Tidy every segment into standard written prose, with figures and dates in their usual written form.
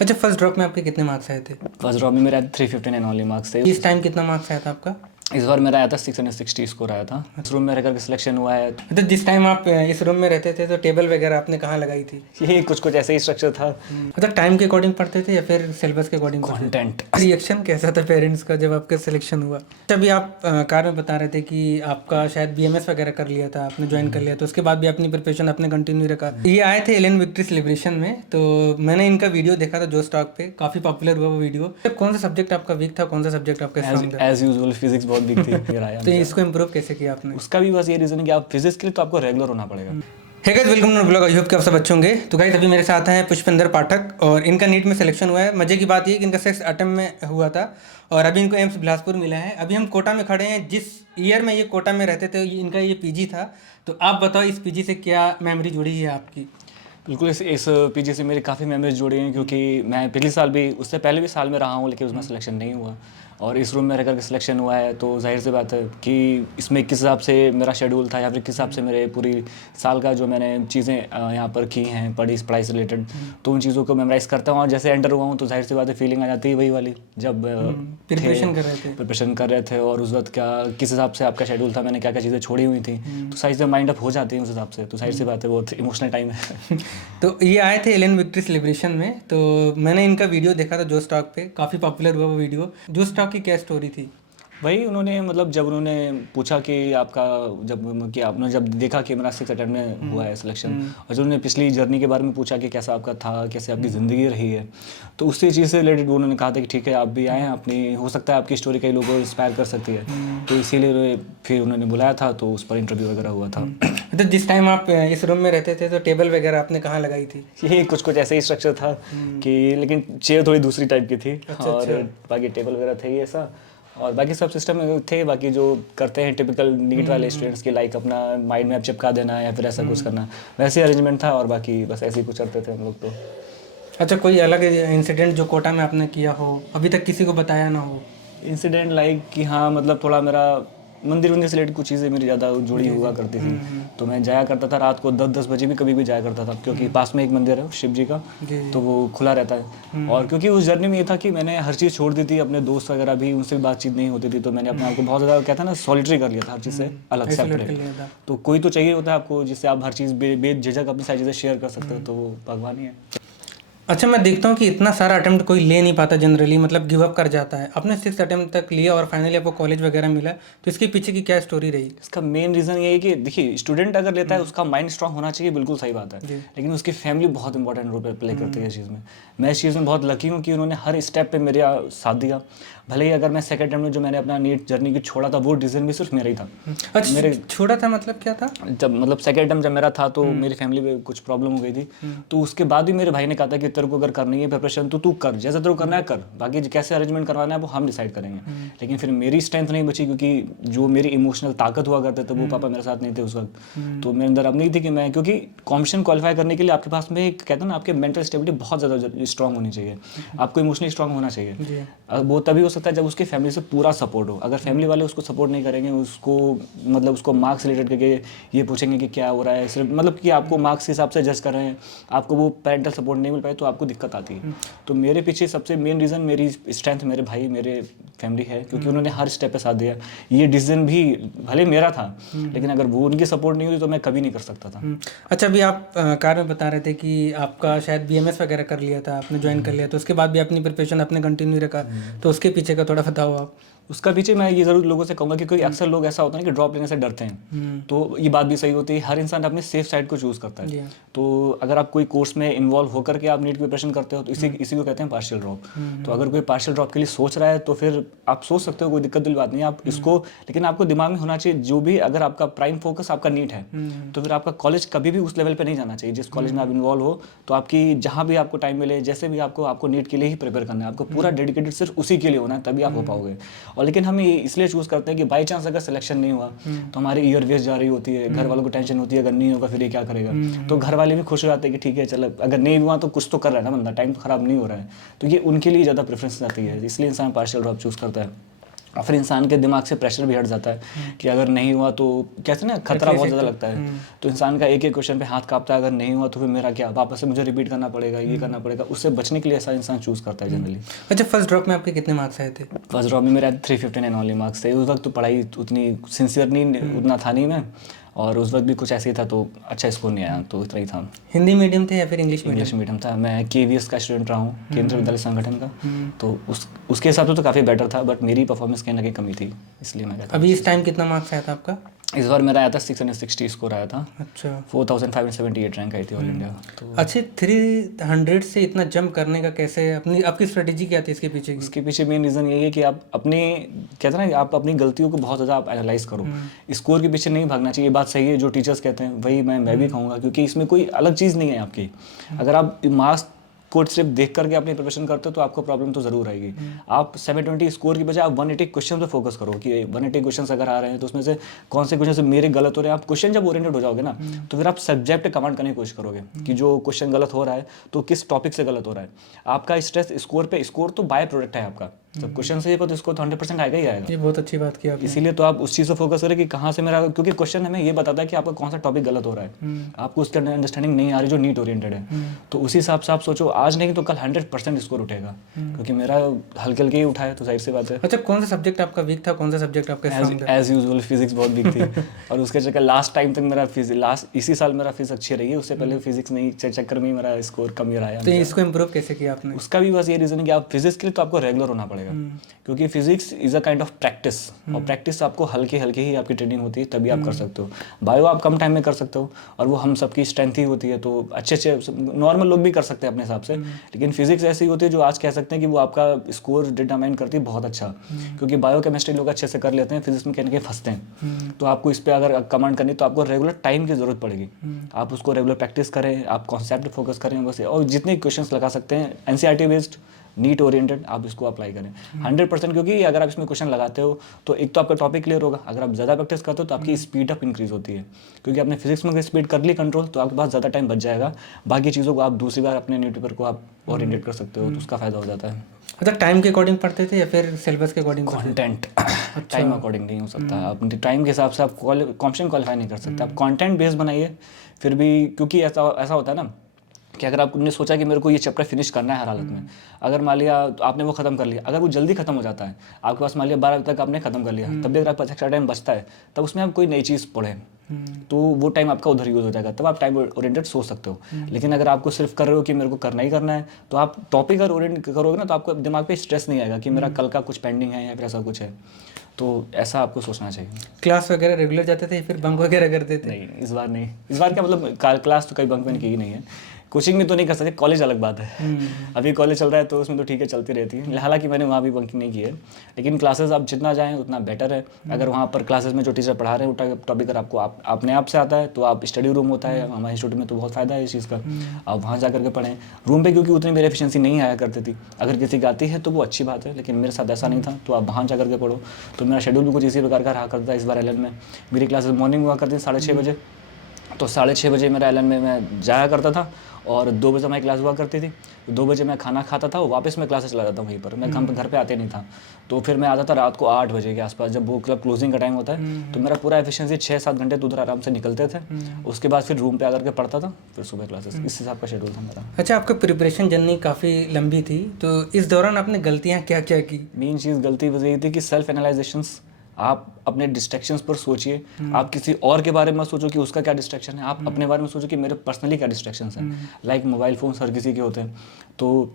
अच्छा, first drop में आपके कितने मार्क्स आए थे? फर्स्ट ड्रॉप में मेरे आए थे 359 ओनली मार्क्स थे। इस टाइम कितना मार्क्स आया था आपका? इस बार मेरा आया था 660 स्कोर आया था। इस रूम में रह करके सिलेक्शन हुआ है। तो जिस टाइम आप इस रूम में रहते थे तो टेबल वगैरह आपने कहाँ लगाई थी? ये कुछ कुछ ऐसे ही स्ट्रक्चर था। मतलब टाइम के अकॉर्डिंग पढ़ते थे या फिर सिलेबस के अकॉर्डिंग पढ़ते थे? कंटेंट रिएक्शन कैसा था पेरेंट्स का जब आपका सिलेक्शन हुआ? अभी आप कार में बता रहे थे कि आपका शायद बीएमएस वगैरह कर लिया था, आपने ज्वाइन कर लिया, तो उसके बाद भी अपनी प्रिपरेशन आपने कंटिन्यू रखा। ये आए थे एलन विक्ट्री सेलिब्रेशन में, तो मैंने इनका वीडियो देखा था जो स्टॉक पे, काफ़ी पॉपुलर हुआ वो वीडियो। कौन सा सब्जेक्ट आपका वीक था, कौन सा सब्जेक्ट आपका स्ट्रॉन्ग था? एज यूजुअल फिजिक्स बहुत बिग थी मेरा आया। तो इसको इम्प्रूव कैसे किया आपने? उसका भी बस ये रीज़न है कि आप फिजिक्स के लिए तो आपको रेगुलर होना पड़ेगा। Hey guys, welcome to blog. I hope कि आप सब अच्छे होंगे। तो गाइस, अभी मेरे साथ हैं पुष्पेंद्र पाठक और इनका नीट में सिलेक्शन हुआ है। मजे की बात ये कि इनका 6 अटेम्प्ट में हुआ था और अभी इनको एम्स बिलासपुर मिला है। अभी हम कोटा में खड़े हैं, जिस ईयर में ये कोटा में रहते थे इनका ये पीजी था। तो आप बताओ इस पीजी से क्या मेमोरी जुड़ी है आपकी? बिल्कुल इस पीजी से मेरी काफ़ी मेमोरीज जुड़ी हैं, क्योंकि मैं पिछले साल भी, उससे पहले भी साल में रहा हूँ, लेकिन उसमें सिलेक्शन नहीं हुआ और इस रूम में रह करके सिलेक्शन हुआ है। तो जाहिर सी बात है कि इसमें किस हिसाब से मेरा शेड्यूल था या फिर किस हिसाब से मेरे पूरी साल का जो मैंने चीज़ें यहाँ पर की हैं पढ़ाई से रिलेटेड, तो उन चीज़ों को मेमोराइज करता हूँ। और जैसे एंटर हुआ हूँ तो जाहिर सी बात है फीलिंग आ जाती है वही वाली, जब प्रिपरेशन कर रहे थे और उस वक्त क्या किस हिसाब से आपका शेड्यूल था, मैंने क्या क्या चीज़ें छोड़ी हुई थी, तो सारी चीज़ें माइंड अप हो जाती हैं उस हिसाब से। तो जाहिर सी बात है बहुत इमोशनल टाइम है। तो ये आए थे एलन विक्ट्री सेलिब्रेशन में, तो मैंने इनका वीडियो देखा था जो स्टॉक पे, काफ़ी पॉपुलर हुआ वो वीडियो। जो स्टॉक की क्या स्टोरी थी? वही उन्होंने मतलब जब उन्होंने पूछा कि आपका कि आपने जब देखा कि मेरा 6 अटेम्प्ट में हुआ है सिलेक्शन, और जब उन्होंने पिछली जर्नी के बारे में पूछा कि कैसा आपका था, कैसे आपकी ज़िंदगी रही है, तो उसी चीज़ से रिलेटेड उन्होंने कहा था कि ठीक है आप भी आएँ, अपनी हो सकता है आपकी स्टोरी कई लोगों को इंस्पायर कर सकती है। तो इसीलिए फिर उन्होंने बुलाया था, तो उस पर इंटरव्यू वगैरह हुआ था। तो जिस टाइम आप इस रूम में रहते थे तो टेबल वगैरह आपने कहाँ लगाई थी? ये कुछ कुछ ऐसे ही स्ट्रक्चर था कि, लेकिन चेयर थोड़ी दूसरी टाइप की थी। और बाकी टेबल वगैरह थे ही ऐसा, और बाकी सब सिस्टम थे बाकी जो करते हैं टिपिकल नीट वाले स्टूडेंट्स की, लाइक अपना माइंड मैप चिपका देना या फिर ऐसा कुछ करना, वैसे अरेंजमेंट था। और बाकी बस ऐसे ही कुछ करते थे हम लोग तो। अच्छा, कोई अलग इंसिडेंट जो कोटा में आपने किया हो, अभी तक किसी को बताया ना हो? इंसिडेंट लाइक कि हाँ, मतलब थोड़ा मेरा मंदिर से रिलेटेड कुछ चीज़ें मेरी ज़्यादा जुड़ी हुआ करती थी। तो मैं जाया करता था रात को 10-10 बजे भी कभी भी जाया करता था, क्योंकि पास में एक मंदिर है शिव जी का, तो वो खुला रहता है। और क्योंकि उस जर्नी में ये था कि मैंने हर चीज़ छोड़ दी थी, अपने दोस्त वगैरह भी उनसे बातचीत नहीं होती थी, तो मैंने अपने आप को बहुत ज़्यादा कहता ना सॉलिटरी कर लिया था, हर चीज़ से अलग सेपरेट। तो कोई तो चाहिए होता है आपको जिससे आप हर चीज़ बेझिझक अपनी सारी चीज़ें शेयर कर सकते हो, तो वो भगवान ही है। अच्छा, मैं देखता हूँ कि इतना सारा अटेम्प्ट कोई ले नहीं पाता जनरली, मतलब गिव अप कर जाता है। आपने 6 अटेम्प्ट तक लिया और फाइनली आपको कॉलेज वगैरह मिला, तो इसके पीछे की क्या स्टोरी रही? इसका मेन रीज़न ये है कि देखिए, स्टूडेंट अगर लेता है उसका माइंड स्ट्रांग होना चाहिए, बिल्कुल सही बात है, लेकिन उसकी फैमिली बहुत इंपॉर्टेंट रोल प्ले करती है इस चीज़ में। मैं इस चीज़ में बहुत लकी हूँ कि उन्होंने हर स्टेप पे मेरा साथ दिया। भले ही अगर मैं सेकंड अटेम्प्ट में जो मैंने अपना नीट जर्नी की छोड़ा था, वो डिसीजन भी सिर्फ मेरा ही था। अच्छा, मेरे छोड़ा था मतलब क्या था? जब मतलब सेकंड अटेम्प्ट जब मेरा था तो मेरी फैमिली में कुछ प्रॉब्लम हो गई थी, तो उसके बाद भी मेरे भाई ने कहा था कि तेरे को अगर करनी है प्रिपरेशन तो तू कर, जैसा तेरे को करना है कर, बाकी कैसे अरेंजमेंट करवाना है वो हम डिसाइड करेंगे। लेकिन फिर मेरी स्ट्रेंथ नहीं बची, क्योंकि जो मेरी इमोशनल ताकत हुआ करते थे वो पापा मेरे साथ नहीं थे उस वक्त। तो मेरे अंदर अब नहीं थी कि मैं, क्योंकि कॉम्पिटिशन क्वालिफाई करने के लिए आपके पास में एक कहते हैं ना, आपके मेंटल स्टेबिलिटी बहुत ज़्यादा स्ट्रांग होनी चाहिए, आपको इमोशनली स्ट्रांग होना चाहिए। वो तभी हो सकता है जब उसकी फैमिली से पूरा सपोर्ट हो। अगर फैमिली वाले उसको सपोर्ट नहीं करेंगे, उसको मतलब उसको मार्क्स रिलेटेड करके ये पूछेंगे कि क्या हो रहा है, सिर्फ मतलब कि आपको मार्क्स के हिसाब से जज कर रहे हैं, आपको वो पेरेंटल सपोर्ट नहीं मिल पाए, तो आपको दिक्कत आती है। तो मेरे पीछे सबसे मेन रीज़न मेरी स्ट्रेंथ मेरे भाई, मेरे फैमिली है, क्योंकि उन्होंने हर स्टेप पे साथ दिया। ये डिसीजन भी भले मेरा था, लेकिन अगर वो उनकी सपोर्ट नहीं हुई तो मैं कभी नहीं कर सकता था। अच्छा, अभी आप कार में बता रहे थे कि आपका शायद बीएमएस वगैरह कर लिया था, आपने ज्वाइन कर लिया, तो उसके बाद भी अपनी प्रिपरेशन आपने कंटिन्यू रखा, तो उसके पीछे का थोड़ा बताओ आप। उसका पीछे मैं ये ज़रूर लोगों से कहूँगा कि कोई अक्सर लोग ऐसा होता है ना कि ड्रॉप लेने से डरते हैं, तो ये बात भी सही होती है, हर इंसान अपनी सेफ साइड को चूज़ करता है। तो अगर आप कोई कोर्स में इन्वॉल्व होकर के आप नीट की प्रिपरेशन करते हो तो इसी को कहते हैं पार्शियल ड्रॉप। तो अगर कोई पार्शियल ड्रॉप के लिए सोच रहा है तो फिर आप सोच सकते हो, कोई दिक्कत वाली बात नहीं है आप इसको, लेकिन आपको दिमाग में होना चाहिए जो भी, अगर आपका प्राइम फोकस आपका नीट है तो फिर आपका कॉलेज कभी भी उस लेवल पर नहीं जाना चाहिए जिस कॉलेज में आप इन्वॉल्व हो। तो आपकी जहाँ भी आपको टाइम मिले, जैसे भी आपको नीट के लिए ही प्रिपेयर करना है, आपको पूरा डेडिकेटेड सिर्फ उसी के लिए होना है, तभी आप हो पाओगे। और लेकिन हम इसलिए चूज़ करते हैं कि बाई चांस अगर सिलेक्शन नहीं हुआ तो हमारी ईयर वेस्ट जा रही होती है, घर वालों को टेंशन होती है, अगर नहीं होगा फिर ये क्या करेगा। तो घर वाले भी खुश हो जाते हैं कि ठीक है चल, अगर नहीं हुआ तो कुछ तो कर रहा है ना बंदा, टाइम तो खराब नहीं हो रहा है, तो ये उनके लिए ज़्यादा प्रेफरेंस आती है, इसलिए इंसान पार्शियल ड्रॉप चूज़ करता है। और फिर इंसान के दिमाग से प्रेशर भी हट जाता है कि अगर नहीं हुआ तो कैसे ना खतरा बहुत ज़्यादा लगता है। तो इंसान का एक एक क्वेश्चन पे हाथ कांपता है, अगर नहीं हुआ तो फिर मेरा क्या, वापस से मुझे रिपीट करना पड़ेगा, ये करना पड़ेगा। उससे बचने के लिए ऐसा इंसान चूज़ करता है जनरली। अच्छा, फर्स्ट ड्रॉप में आपके कितने मार्क्स आए थे? फर्स्ट ड्रॉप में मेरे 359 ओनली मार्क्स थे। उस वक्त तो पढ़ाई उतनी सिंसियर नहीं, उतना था नहीं मैं, और उस वक्त भी कुछ ऐसे ही था, तो अच्छा स्कोर नहीं आया, तो इतना ही था। हिंदी मीडियम थे या फिर इंग्लिश मीडियम? इंग्लिश मीडियम था। मैं KVS का स्टूडेंट रहा हूँ, केंद्रीय विद्यालय संगठन का। तो उसके हिसाब से तो काफ़ी बेटर था, बट मेरी परफॉर्मेंस कहीं ना कहीं कमी थी, इसलिए मैं कहता अभी इस टाइम कितना मार्क्स आया था आपका? इस बार मेरा आया था 660 स्कोर आया था। अच्छा, 4578 रैंक आई थी ऑल इंडिया। तो अच्छे 300 से इतना जंप करने का कैसे, आपकी स्ट्रेटेजी क्या थी इसके पीछे की? उसके पीछे मेन रीज़न यही है कि आप अपने, कहते हैं ना कि आप अपनी गलतियों को बहुत ज़्यादा आप एनालाइज करो। स्कोर के पीछे नहीं भागना चाहिए, ये बात सही है जो टीचर्स कहते हैं, वही मैं भी कहूँगा, क्योंकि इसमें कोई अलग चीज़ नहीं है आपकी। अगर आप मार्क्स को सिर्फ देख करके अपनी प्रिपरेशन करते हो तो आपको प्रॉब्लम तो ज़रूर आएगी। आप 720 स्कोर की बजाय आप 180 क्वेश्चन पे फोकस करो कि 180 क्वेश्चन अगर आ रहे हैं तो उसमें से कौन से क्वेश्चन से मेरे गलत हो रहे हैं। आप क्वेश्चन जब ओरिएंटेड हो जाओगे ना, तो फिर आप सब्जेक्ट कमांड करने की कोशिश करोगे कि जो क्वेश्चन गलत हो रहा है तो किस टॉपिक से गलत हो रहा है। आपका स्ट्रेस स्कोर पे, स्कोर तो बाय प्रोडक्ट है आपका, जब क्वेश्चन सही होगा तो इसको तो 100% आएगा ही आएगा। ये बहुत अच्छी बात की आपने। इसीलिए तो आप उस चीज़ पर फोकस करें कि कहाँ से मेरा, क्योंकि क्वेश्चन हमें ये बताता है कि आपका कौन सा टॉपिक गलत हो रहा है, आपको उसके अंडरस्टैंडिंग नहीं आ रही जो नीट ओरिएंटेड है। तो उसी हिसाब से आप सोचो, आज नहीं तो कल 100% स्कोर उठेगा, क्योंकि मेरा हल्के हल्के ही उठा है, तो जाहिर सी बात है। अच्छा, कौन सा सब्जेक्ट आपका वीक था, कौन सा सब्जेक्ट आपका स्ट्रांग था? एज यूजुअल फिजिक्स बहुत वीक थी और उसके चक्कर लास्ट टाइम तक मेरा इसी साल मेरा फिजिक्स अच्छी रही है, उससे पहले फिजिक्स नहीं चक्कर में ही मेरा स्कोर कम ही रहा है। तो इसको इम्प्रूव कैसे किया आपने? उसका भी बस ये रीज़न है कि आप फिजिक्स के लिए तो आपको रेगुलर होना पड़ेगा, क्योंकि physics is a kind of practice, और प्रैक्टिस आपको हल्के हल्के ही आपकी ट्रेनिंग होती है, तभी आप कर सकते हो। बायो आप कम टाइम में कर सकते हो, और वो हम सबकी स्ट्रेंथ ही होती है, तो अच्छे नॉर्मल लोग भी कर सकते हैं अपने हिसाब से। लेकिन फिजिक्स ऐसी होती है जो आज कह सकते हैं कि वो आपका स्कोर डिटरमाइन करती है बहुत अच्छा, क्योंकि बायो केमिस्ट्री लोग अच्छे से कर लेते हैं, फिजिक्स में कहीं ना कहीं फंसते हैं। तो आपको इस पर अगर कमांड करनी तो आपको रेगुलर टाइम की ज़रूरत पड़ेगी। आप उसको रेगुलर प्रैक्टिस करें, आप कॉन्सेप्ट फोकस करें बस, और जितने क्वेश्चंस लगा सकते हैं NCERT बेस्ड, नीट ओरिएंटेड, आप इसको अप्लाई करें 100%। क्योंकि अगर आप इसमें क्वेश्चन लगाते हो तो एक तो आपका टॉपिक क्लियर होगा, अगर आप ज़्यादा प्रैक्टिस करते हो तो आपकी स्पीड अप इंक्रीज होती है, क्योंकि आपने फिजिक्स में स्पीड कर ली कंट्रोल तो आपके पास ज़्यादा टाइम बच जाएगा, बाकी चीज़ों को आप दूसरी बार अपने न्यूज़पेपर को आप ओरिएंटेड कर सकते हो, तो उसका फ़ायदा हो जाता है। अच्छा, टाइम के अकॉर्डिंग पढ़ते थे या फिर सिलेबस के अकॉर्डिंग? कंटेंट टाइम अकॉर्डिंग नहीं हो सकता, आप टाइम के हिसाब से आप कॉम्पिटिशन क्वालिफाई नहीं कर सकते। आप कंटेंट बेस्ड बनाइए फिर भी, क्योंकि ऐसा होता है ना कि अगर आपने सोचा कि मेरे को ये चैप्टर फिनिश करना है हर हालत में, अगर मान लिया तो आपने वो खत्म कर लिया, अगर वो जल्दी खत्म हो जाता है, आपके पास मान लिया 12 बजे तक आपने खत्म कर लिया, तब भी अगर आपके पास एक्स्ट्रा टाइम बचता है, तब उसमें आप कोई नई चीज़ पढ़ें, तो वो टाइम आपका उधर यूज़ हो जाएगा, तब आप टाइम ओरिएंटेड सोच सकते हो। लेकिन अगर आपको सिर्फ कर रहे हो कि मेरे को करना ही करना है, तो आप टॉपिक अगर ओरिएंट करोगे ना, तो आपको दिमाग पे स्ट्रेस नहीं आएगा कि मेरा कल का कुछ पेंडिंग है या फिर ऐसा कुछ है, तो ऐसा आपको सोचना चाहिए। क्लास वगैरह रेगुलर जाते थे या फिर बंक वगैरह करते थे? नहीं, इस बार नहीं। इस बार क्या मतलब, क्लास तो कई बंक मैंने की ही नहीं है, कोचिंग में तो नहीं कर सकते, कॉलेज अलग बात है। अभी कॉलेज चल रहा है तो उसमें तो ठीक है, चलती रहती है, हालांकि मैंने वहाँ भी बंकिंग नहीं की है, लेकिन क्लासेस आप जितना जाएँ उतना बेटर है। अगर वहाँ पर क्लासेस में जो टीचर पढ़ा रहे हैं वो टॉपिक अगर आपको अपने आप से आता है तो आप स्टडी रूम होता है हमारे इंस्टीट्यूट में, तो बहुत फ़ायदा है इस चीज़ का, आप वहाँ जा करके पढ़ें रूम पे, क्योंकि उतनी मेरी एफिशिएंसी नहीं आया करती थी। अगर किसी की आती है तो वो अच्छी बात है, लेकिन मेरे साथ ऐसा नहीं था, तो आप वहाँ जा करके पढ़ो। तो मेरा शेड्यूल भी कुछ इसी प्रकार का रहा करता है। इस बार LN में मेरी क्लासेस मॉर्निंग हुआ करती थी 6:30 बजे, तो 6:30 बजे मेरा LN में मैं जाया करता था, और 2 बजे हमारी क्लास हुआ करती थी। 2 बजे मैं खाना खाता था, वापस मैं क्लासेस चला जाता हूँ वहीं पर, मैं घर पे आते नहीं था। तो फिर मैं आता था रात को 8 बजे के आसपास, जब वो क्लब क्लोजिंग का टाइम होता है, तो मेरा पूरा एफिशिएंसी 6-7 घंटे तो उधर आराम से निकलते थे। उसके बाद फिर रूम पे आकर के पढ़ता था, फिर सुबह क्लासेस, इस हिसाब का शेड्यूल था मेरा। अच्छा, आपका प्रिपरेशन जर्नी काफ़ी लंबी थी, तो इस दौरान आपने गलतियाँ क्या क्या की? मेन चीज़ गलती वजह ये थी कि सेल्फ एनालाइजेशंस, आप अपने डिस्ट्रैक्शंस पर सोचिए, आप किसी और के बारे में सोचो कि उसका क्या डिस्ट्रैक्शन है, आप अपने बारे में सोचो कि मेरे पर्सनली क्या डिस्ट्रैक्शंस हैं। लाइक मोबाइल फ़ोन्स हर किसी के होते हैं, तो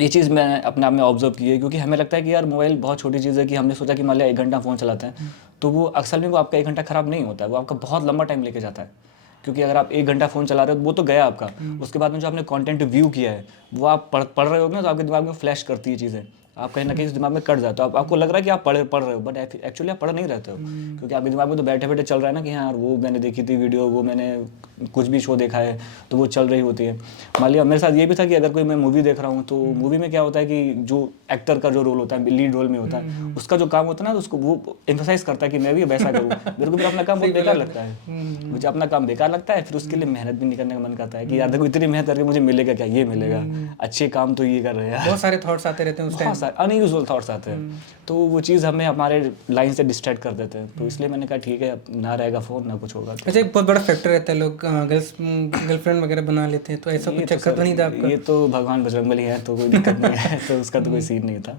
ये चीज़ मैंने अपने आप में ऑब्जर्व की है, क्योंकि हमें लगता है कि यार मोबाइल बहुत छोटी चीज़ है, कि हमने सोचा कि मान लिया 1 घंटा फ़ोन चलाते हैं, तो वो अक्सर में वो आपका 1 घंटा ख़राब नहीं होता है, वो आपका बहुत लंबा टाइम लेके जाता है। क्योंकि अगर आप 1 घंटा फ़ोन चला रहे हो वो तो गया आपका, उसके बाद में जो आपने कंटेंट व्यू किया है वो आप पढ़ रहे हो ना, तो आपके दिमाग में फ्लैश करती है चीज़ें, आप कहीं ना कहीं दिमाग में कट जाते हो, आपको लग रहा है कि आप पढ़ रहे हो, बट एक्चुअली आप पढ़ नहीं रहते हो, क्योंकि आपके दिमाग में तो बैठे बैठे चल रहा है ना कि हाँ वो मैंने देखी थी वीडियो, वो मैंने कुछ भी शो देखा है, तो वो चल रही होती है। मान लिया मेरे साथ ये भी था कि अगर कोई मैं मूवी देख रहा हूँ, तो मूवी में क्या होता है कि जो एक्टर का जो रोल होता है, लीड रोल में होता है, उसका जो काम होता है ना, उसको वो एम्फसाइज करता है कि मैं भी वैसा करूँ। मेरे को भी अपना काम बहुत बेकार लगता है, मुझे अपना काम बेकार लगता है, फिर उसके लिए मेहनत भी नहीं करने का मन करता है कि यार देखो इतनी मेहनत करके मुझे मिलेगा क्या, ये मिलेगा, अच्छे काम तो ये कर रहे हैं। बहुत सारे थॉट्स आते रहते हैं उस टाइम। अनयूजुअल थॉट्स आते हैं, तो वो चीज़ हमें हमारे लाइन से डिस्ट्रैक्ट कर देते हैं। तो इसलिए मैंने कहा ठीक है, ना रहेगा फ़ोन ना कुछ होगा। अच्छा, एक बहुत बड़ा फैक्टर रहता है, लोग गर्लफ्रेंड वगैरह बना लेते हैं, तो ऐसा कुछ चक्कर तो नहीं था आपका? ये तो भगवान बजरंगबली है, तो कोई दिक्कत नहीं है, तो उसका तो कोई सीन नहीं था।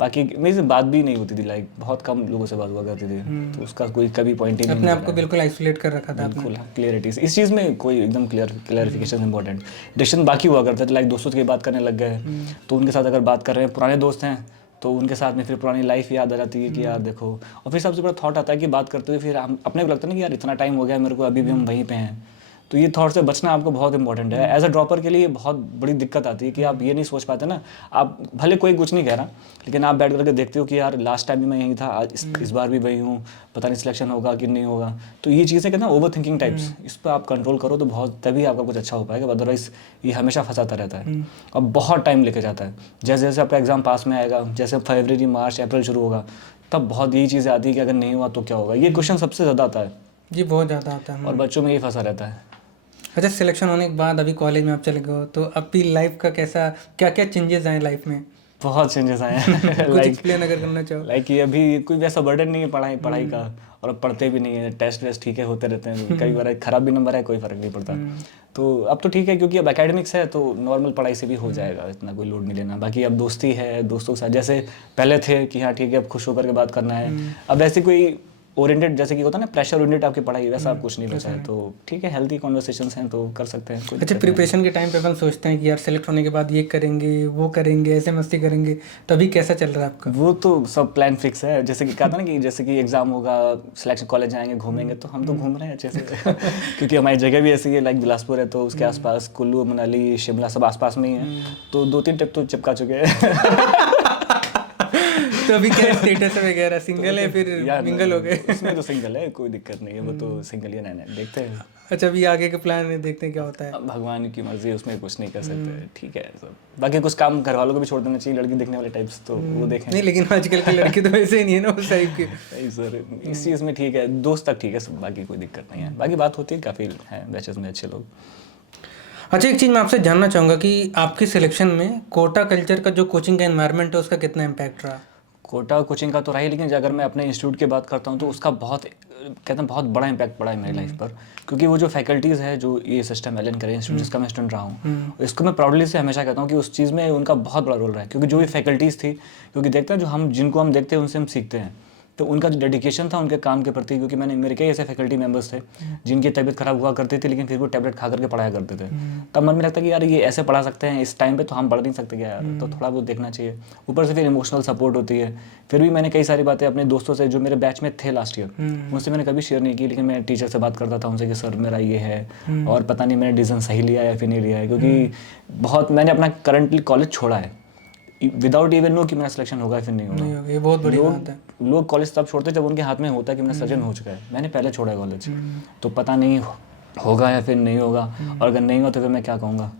बाकी मेरी से बात भी नहीं होती थी, लाइक बहुत कम लोगों से बात हुआ करती थी, तो उसका कोई कभी पॉइंट ही नहीं अपने आपको बिल्कुल आइसोलेट कर रखा था आपने? बिल्कुल क्लियरिटी इस चीज़ में कोई एकदम क्लियरिफिकेशन इंपॉर्टेंट। डिसीजन बाकी हुआ करते थे, लाइक दोस्तों की बात करने लग गए, तो उनके साथ अगर बात कर रहे हैं, पुराने दोस्त हैं तो उनके साथ में फिर पुरानी लाइफ याद आ जाती है कि यार देखो, और फिर सबसे बड़ा थॉट आता है कि बात करते हुए फिर हम अपने को लगता है ना कि यार इतना टाइम हो गया मेरे को, अभी भी हम वहीं पे हैं। तो ये थॉट से बचना आपको बहुत इंपॉर्टेंट है। एज अ ड्रॉपर के लिए बहुत बड़ी दिक्कत आती है कि आप ये नहीं सोच पाते ना, आप भले कोई कुछ नहीं कह रहा, लेकिन आप बैठ करके देखते हो कि यार लास्ट टाइम भी मैं यहीं था, आज इस बार भी वही हूँ, पता नहीं सिलेक्शन होगा कि नहीं होगा। तो ये चीज़ें कहते हैं ओवर थिंकिंग टाइप्स, इस पर आप कंट्रोल करो तो बहुत, तभी आपका कुछ अच्छा हो पाएगा, अदरवाइज ये हमेशा फंसाता रहता है और बहुत टाइम लेके जाता है। जैसे जैसे आपका एग्जाम पास में आएगा, जैसे फरवरी मार्च अप्रैल शुरू होगा, तब बहुत यही चीज़ें आती है कि अगर नहीं हुआ तो क्या होगा। ये क्वेश्चन सबसे ज़्यादा आता है जी, बहुत ज़्यादा आता है। और बच्चों में ये फंसा रहता है। अच्छा, सिलेक्शन होने के बाद अभी कॉलेज में आप चले गए हो, तो आपकी लाइफ का कैसा, क्या क्या चेंजेस आए लाइफ में? बहुत चेंजेस आए हैं कुछ एक्सप्लेन अगर करना चाहो। लाइक ये अभी कोई वैसा बर्डन नहीं है पढ़ाई का, और अब पढ़ते भी नहीं है, टेस्ट वेस्ट ठीक है होते रहते हैं, कई बार खराब भी नंबर है, कोई फर्क नहीं पड़ता। तो अब तो ठीक है, क्योंकि अब एकेडमिक्स है तो नॉर्मल पढ़ाई से भी हो जाएगा, इतना कोई लोड नहीं लेना। बाकी अब दोस्ती है, दोस्तों के साथ जैसे पहले थे कि हाँ ठीक है अब खुश होकर के बात करना है, अब ऐसी कोई ओरिएंटेड जैसे कि होता है ना प्रेशर ओरिएंटेड आपकी पढ़ाई, वैसा आप कुछ नहीं बचा है। तो ठीक है, हेल्थी कॉन्वर्सेशंस हैं तो कर सकते हैं। कोई अच्छा, प्रिपरेशन के टाइम पे अपन सोचते हैं कि यार सेलेक्ट होने के बाद ये करेंगे वो करेंगे, ऐसे मस्ती करेंगे, तो अभी कैसा चल रहा है आपका? वो तो सब प्लान फिक्स है। जैसे कि कहा था ना कि जैसे कि एग्जाम होगा, सिलेक्शन कॉलेज जाएंगे, घूमेंगे, तो हम तो घूम रहे हैं अच्छे से क्योंकि हमारी जगह भी ऐसी है, लाइक बिलासपुर है तो उसके आसपास कुल्लू, मनाली, शिमला सब आसपास में ही है, तो 2-3 ट्रिप तो चिपका चुके हैं तो अभी क्या स्टेटस है वगैरह, सिंगल है फिर मिंगल हो गए? उसमें तो सिंगल है, कोई दिक्कत नहीं है, वो तो सिंगल ही रहना है, देखते हैं। अच्छा, अभी आगे के प्लान है, देखते हैं क्या होता है। अब भगवान की मर्जी है, उसमें कुछ नहीं कर सकते, ठीक है सब। बाकी कुछ काम घर वालों को भी छोड़ देना चाहिए, लड़की देखने वाले टाइप्स तो वो देखें। नहीं, लेकिन आजकल की लड़की तो वैसे ही नहीं है ना उस टाइप की। नहीं सर, इस चीज़ में ठीक है, दोस्त तक ठीक है सब, बाकी कोई दिक्कत नहीं है। बाकी बात होती है, काफ़ी है बैचेस में अच्छे लोग। अच्छा, एक चीज़ मैं आपसे जानना चाहूँगा कि आपकी सिलेक्शन में कोटा कल्चर का जो कोचिंग का एनवायरनमेंट है उसका कितना इम्पैक्ट रहा? कोटा कोचिंग का तो रहा ही, लेकिन अगर मैं अपने इंस्टीट्यूट की बात करता हूँ तो उसका बहुत कहते हैं बहुत बड़ा इम्पैक्ट पड़ा है मेरी लाइफ पर, क्योंकि वो जो फैकल्टीज़ है जो ये सिस्टम एलन करे इंस्टीट्यूट जिसका मैं स्टूडेंट रहा हूँ, इसको मैं प्राउडली से हमेशा कहता हूँ कि उस चीज़ में उनका बहुत बड़ा रोल रहा है। क्योंकि जो ये फैकल्टीज़ थी, क्योंकि देखते हैं जो हम जिनको हम देखते हैं उनसे हम सीखते हैं, तो उनका जो डेडिकेशन था उनके काम के प्रति, क्योंकि मेरे कई ऐसे फैकल्टी मेंबर्स थे जिनकी तबीयत खराब हुआ करती थी, लेकिन फिर वो टैबलेट खा करके पढ़ाया करते थे। तब मन में लगता कि यार ये ऐसे पढ़ा सकते हैं इस टाइम पे, तो हम पढ़ नहीं सकते क्या यार, तो थोड़ा बहुत देखना चाहिए। ऊपर से फिर इमोशनल सपोर्ट होती है। फिर भी मैंने कई सारी बातें अपने दोस्तों से जो मेरे बैच में थे लास्ट ईयर, उनसे मैंने कभी शेयर नहीं की, लेकिन मैं टीचर से बात करता था उनसे कि सर मेरा ये है और पता नहीं मैंने डिसीजन सही लिया या फिर नहीं लिया है, क्योंकि बहुत मैंने अपना करंटली कॉलेज छोड़ा है विदाउट इवन नो कि मेरा सिलेक्शन होगा फिर नहीं होगा। ये बहुत बड़ी बात है। लोग कॉलेज तब छोड़ते जब उनके हाथ में होता है कि मेरा सर्जन हो चुका है। मैंने पहले छोड़ा है कॉलेज, तो पता नहीं होगा या फिर नहीं होगा, और अगर नहीं हुआ तो फिर मैं क्या कहूँगा।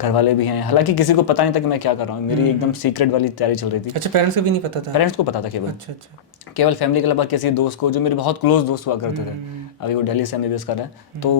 घर वाले भी हैं, हालांकि किसी को पता नहीं था कि मैं क्या कर रहा हूँ, मेरी एकदम सीक्रेट वाली तैयारी चल रही थी। अच्छा, पेरेंट्स को भी नहीं पता था? पेरेंट्स को पता था केवल। अच्छा। केवल फैमिली के अलावा किसी दोस्त को, जो मेरे बहुत क्लोज दोस्त हुआ करते थे, अभी वो दिल्ली से MBBS कर रहा है, तो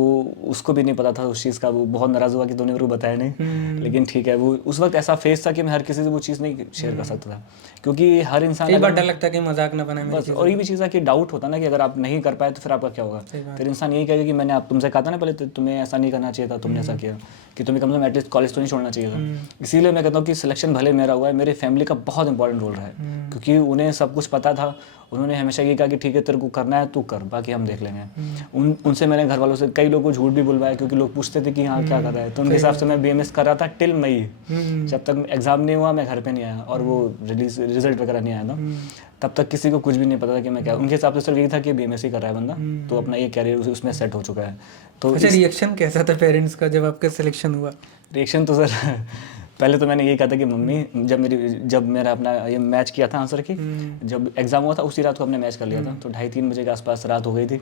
उसको भी नहीं पता था उस चीज़ का। वो बहुत नाराज़ हुआ कि तूने मेरे को बताया नहीं, लेकिन ठीक है, वो उस वक्त ऐसा फेस था कि मैं हर किसी से वो चीज़ नहीं शेयर कर सकता था, क्योंकि हर इंसान कई बार डर लगता है कि मजाक ना बनाए बस। और ये भी चीज़ है कि डाउट होता ना कि अगर आप नहीं कर पाए तो फिर आपका क्या होगा। फिर इंसान यही कहेगा कि मैंने आप तुमसे कहा था ना पहले, तुम्हें ऐसा नहीं करना चाहिए था, तुमने ऐसा किया, कि तुम्हें कम से कम एटलीस्ट कॉलेज तो नहीं छोड़ना चाहिए था। इसीलिए मैं कहता हूँ कि सिलेक्शन भले मेरा हुआ है, मेरे फैमिली का बहुत इंपॉर्टेंट रोल रहा है, क्योंकि उन्हें सब कुछ पता था। उन्होंने हमेशा ये कहा कि ठीक है तेरे को करना है तू कर, बाकी हम देख लेंगे। उनसे मैंने घर वालों से कई लोगों को झूठ भी बुलवाया, क्योंकि लोग पूछते थे कि हाँ क्या कर रहा है, तो उनके हिसाब से मैं BMS कर रहा था टिल मई। जब तक एग्जाम नहीं हुआ मैं घर पे नहीं आया, और वो रिजल्ट वगैरह नहीं आया था, तब तक किसी को कुछ भी नहीं पता था कि मैं क्या। उनके हिसाब से सिर्फ यही था कि BMS ही कर रहा है बंदा, तो अपना ये कैरियर उसमें सेट हो चुका है। तो अच्छा, रिएक्शन कैसा था पेरेंट्स का जब आपका सिलेक्शन हुआ? रिएक्शन तो सर पहले तो मैंने यही कहा था कि मम्मी, जब मेरा अपना ये मैच किया था आंसर की, जब एग्जाम हुआ था उसी रात को हमने मैच कर लिया था, तो 2:30-3 बजे के आसपास रात हो गई थी,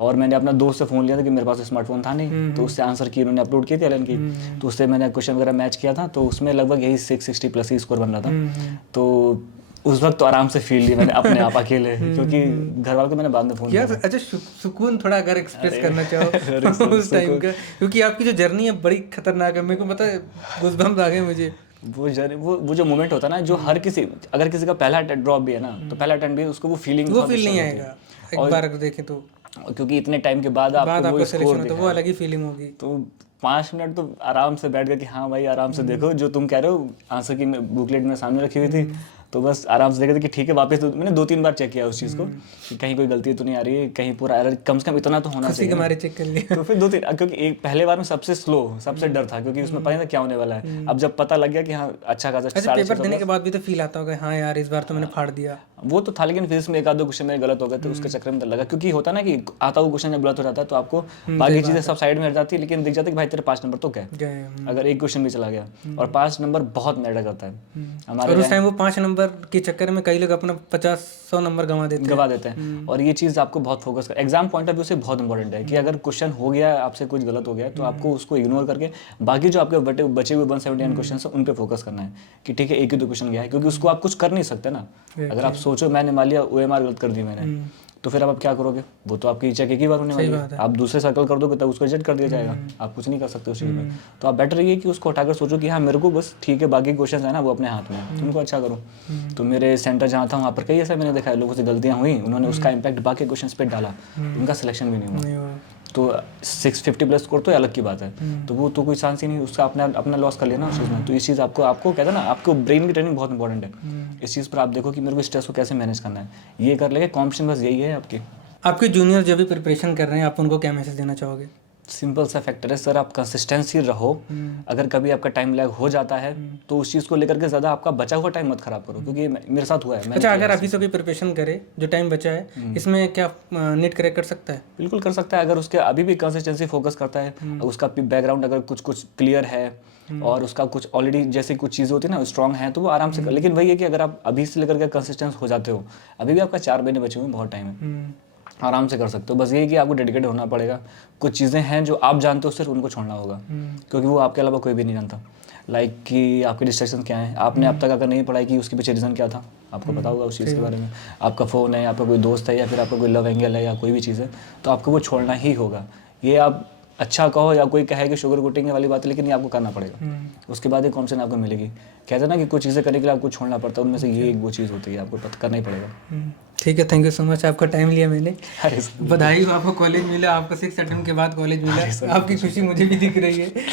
और मैंने अपना दोस्त से फ़ोन लिया था कि मेरे पास स्मार्टफोन था नहीं, तो उससे आंसर की उन्होंने अपलोड की थी एलन की, तो उससे मैंने क्वेश्चन वगैरह मैच किया था, तो उसमें लगभग यही 660+ ही स्कोर बन रहा था। तो उस वक्त तो आराम से फील लिया मैंने अपने आप अकेले, क्योंकि घर वालों को मैंने बाद में फ़ोन किया। अच्छा, सुकून थोड़ा अगर एक्सप्रेस करना चाहो उस टाइम का, क्योंकि आपकी जो जर्नी है बड़ी खतरनाक है, मेरे को पता है, गूज़बम्स आ गए मुझे। वो जो मोमेंट होता है ना, जो हर किसी, अगर किसी का पहला ड्रॉप भी है ना, तो पहला अटेम्प्ट भी है, उसको वो फीलिंग वो फील नहीं आएगा एक बार अगर देखें तो, क्योंकि इतने टाइम के बाद आपको आपका वो सिलेक्शन स्कोर होता है, वो अलग ही फीलिंग होगी। तो 5 मिनट तो आराम से बैठ गए कि हाँ भाई आराम से देखो जो तुम कह रहे हो, आंसर की बुकलेट में सामने रखी हुई थी, तो बस आराम से देखे थे कि ठीक है। वापस तो मैंने 2-3 बार चेक किया उस चीज़ को कि कहीं कोई गलती तो नहीं आ रही है, कहीं पूरा एरर कम से कम इतना तो होना चाहिए। हमारे चेक कर लिया। तो फिर 2-3, क्योंकि एक पहले बार में सबसे स्लो, सबसे डर था, क्योंकि उसमें पता नहीं था क्या होने वाला है। अब जब पता लग गया कि हाँ अच्छा खासा अच्छा, पेपर देने के बाद भी तो फील आता होगा, हाँ यार इस बार तो मैंने फाड़ दिया। वो तो था, लेकिन फिजिक्स में एक आध दो क्वेश्चन मेरे गलत हो गए थे, उसके चक्कर में डर लगा। क्योंकि होता ना कि आता हुआ क्वेश्चन जब गलत हो जाता है तो आपको बाकी चीज़ें सब साइड में हट जाती है, लेकिन दिख जाता है कि भाई तेरे 5 नंबर तो क्या है अगर एक क्वेश्चन भी चला गया। और 5 नंबर बहुत मैटर करता है हमारे, और उस टाइम वो 5 नंबर के चक्कर में कई लोग अपना 50-100 नंबर गंवा देते हैं। और ये चीज़ आपको बहुत फोकस कर, एग्जाम पॉइंट ऑफ व्यू से बहुत इंपॉर्टेंट है कि अगर क्वेश्चन हो गया आपसे, कुछ गलत हो गया, तो आपको उसको इग्नोर करके बाकी जो आपके बचे हुए 179 क्वेश्चन है उन पे फोकस करना है कि ठीक है एक ही दो क्वेश्चन गया है, क्योंकि उसको आप कुछ कर नहीं सकते ना। अगर आप सोचो मैंने मान लिया OMR गलत कर दी मैंने, तो फिर आप क्या करोगे? वो तो आपकी चेक एक ही बार होने वाली है, आप दूसरे सर्कल कर दोगे तब उसको रिजेक्ट कर दिया जाएगा, आप कुछ नहीं कर सकते उस चीज़ में। तो आप बेटर ये कि उसको हटाकर सोचो कि हाँ मेरे को बस ठीक है बाकी क्वेश्चन है ना वो अपने हाथ में है, उनको अच्छा करो। तो मेरे सेंटर जहाँ था वहाँ पर कई ऐसा मैंने देखा है, लोगों से गलतियाँ हुई, उन्होंने उसका इम्पैक्ट बाकी क्वेश्चन पे डाला, उनका सिलेक्शन भी नहीं हुआ। तो 650 प्लस स्कोर तो अलग की बात है, तो वो तो कोई चांस ही नहीं, उसका अपना लॉस कर लिया ना उस चीज़ में। तो इस चीज़ आपको कहते हैं ना, आपको ब्रेन की ट्रेनिंग बहुत इंपॉर्टेंट है। इस चीज़ पर आप देखो कि मेरे को स्ट्रेस को कैसे मैनेज करना है, ये कर लेंगे। कॉम्पिटिशन बस यही है आपकी। आपके जूनियर जो भी प्रिपरेशन कर रहे हैं, आप उनको क्या मैसेज देना चाहोगे? सिंपल सा फैक्टर है सर, आप कंसिस्टेंसी रहो। अगर कभी आपका टाइम लैग हो जाता है तो उस चीज़ को लेकर के ज़्यादा आपका बचा हुआ टाइम मत खराब करो, क्योंकि मेरे साथ हुआ है। अच्छा, अगर अभी से कोई प्रिपरेशन करे, जो टाइम बचा है इसमें क्या नीट क्रैक कर सकता है? बिल्कुल कर सकता है, अगर उसके अभी भी कंसिस्टेंसी फोकस करता है, उसका बैकग्राउंड अगर कुछ क्लियर है और उसका कुछ ऑलरेडी जैसी कुछ चीज़ें होती है ना स्ट्रांग है, तो वो आराम से कर। लेकिन वही है कि अगर आप अभी से लेकर के कंसिस्टेंस हो जाते हो, अभी भी आपका 4 महीने बचे हुए हैं, बहुत टाइम है, आराम से कर सकते हो। बस ये कि आपको डेडिकेट होना पड़ेगा। कुछ चीज़ें हैं जो आप जानते हो सिर्फ उनको छोड़ना होगा, क्योंकि वो आपके अलावा कोई भी नहीं जानता। लाइक कि आपके डिस्ट्रैक्शन क्या है, आपने अब तक अगर नहीं पढ़ाई की उसके पीछे रीज़न क्या था, आपको पता होगा उस चीज़ के बारे में। आपका फ़ोन है, आपका कोई दोस्त है, या फिर आपका कोई लव एंगल है, या कोई भी चीज़ है, तो आपको वो छोड़ना ही होगा। ये आप अच्छा कहो या कोई कहे कि शुगर कोटिंग वाली बात है, लेकिन ये आपको करना पड़ेगा। उसके बाद ही कॉन्फिडेंस आपको मिलेगी। कहते हैं ना कि कुछ चीज़ें करने के लिए आपको छोड़ना पड़ता है, उनमें से ये एक वो चीज़ होती है, आपको करना ही पड़ेगा। ठीक है, थैंक यू सो मच, आपका टाइम लिया मैंने। अरे बधाई हो, आपको कॉलेज मिला, आपको 6 अटेम्प्ट के बाद कॉलेज मिला, आपकी खुशी मुझे भी दिख रही है।